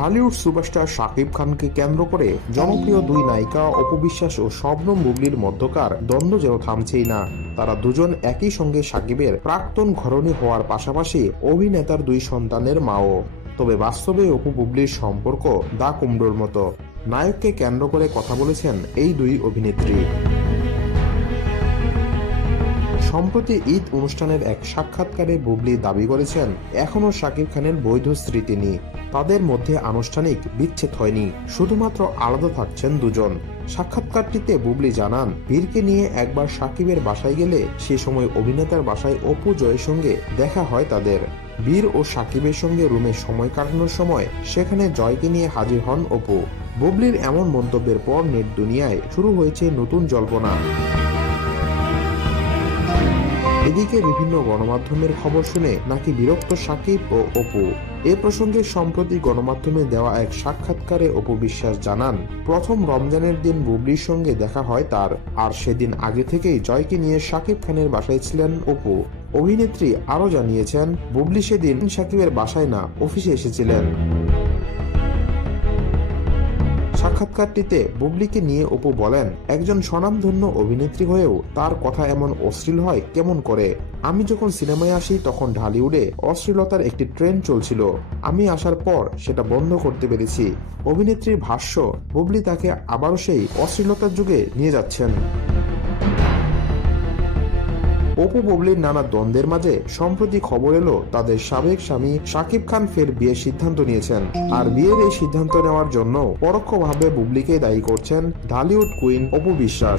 Dhallywood superstar Shakib খানকে কেন্দ্র করে জনপ্রিয় দুই নায়িকা অপু বিশ্বাস ও শবনম বুবলির মধ্যকার দ্বন্দ্ব যেন থামছেই না। তারা দুজন একই সঙ্গে শাকিবের প্রাক্তন ঘরণী হওয়ার পাশাপাশি অভিনেতার দুই সন্তানের মাও। তবে বাস্তবে অপু বুবলির সম্পর্ক দা কুমড়োর মতো। নায়ককে কেন্দ্র করে কথা বলেছেন এই দুই অভিনেত্রী। সম্প্রতি ঈদ অনুষ্ঠানের এক সাক্ষাৎকারে বুবলি দাবি করেছেন এখনো শাকিব খানের বৈধ স্ত্রী তিনি। তাদের মধ্যে আনুষ্ঠানিক বিচ্ছেদ হয়নি, শুধুমাত্র আলাদা থাকছেন দুজন। সাক্ষাৎকারটিতে বুবলি জানান, বীরকে নিয়ে একবার শাকিবের বাসায় গেলে সে সময় অভিনেতার বাসায় অপু জয়ের সঙ্গে দেখা হয় তাদের। বীর ও শাকিবের সঙ্গে রুমে সময় কাটানোর সময় সেখানে জয়কে নিয়ে হাজির হন অপু। বুবলির এমন মন্তব্যের পর নেট দুনিয়ায় শুরু হয়েছে নতুন জল্পনা। এদিকে বিভিন্ন গণমাধ্যমের খবর শুনে নাকি বিরক্ত শাকিব ও অপু। এ প্রসঙ্গে সম্প্রতি গণমাধ্যমে দেওয়া এক সাক্ষাৎকারে অপু বিশ্বাস জানান, প্রথম রমজানের দিন বুবলির সঙ্গে দেখা হয় তার, আর সেদিন আগে থেকেই জয়কে নিয়ে শাকিব খানের বাসায় ছিলেন অপু। অভিনেত্রী আরও জানিয়েছেন, বুবলি সেদিন শাকিবের বাসায় না, অফিসে এসেছিলেন। সাক্ষাৎকারটিতে বুবলিকে নিয়ে অপু বলেন, একজন স্বনামধন্য অভিনেত্রী হয়েও তার কথা এমন অশ্লীল হয় কেমন করে? আমি যখন সিনেমায় আসি তখন ঢালিউডে অশ্লীলতার একটি ট্রেন্ড চলছিল, আমি আসার পর সেটা বন্ধ করতে পেরেছি। অভিনেত্রীর ভাষ্য, বুবলি তাকে আবারও সেই অশ্লীলতার যুগে নিয়ে যাচ্ছেন। অপু বুবলির নানা দ্বন্দ্বের মাঝে সম্প্রতি খবর এলো তাদের সাবেক স্বামী শাকিব খান ফের বিয়ের সিদ্ধান্ত নিয়েছেন। আর বিয়ের এই সিদ্ধান্ত নেওয়ার জন্য পরোক্ষভাবে বুবলিকে দায়ী করছেন ঢালিউড কুইন অপু বিশ্বাস।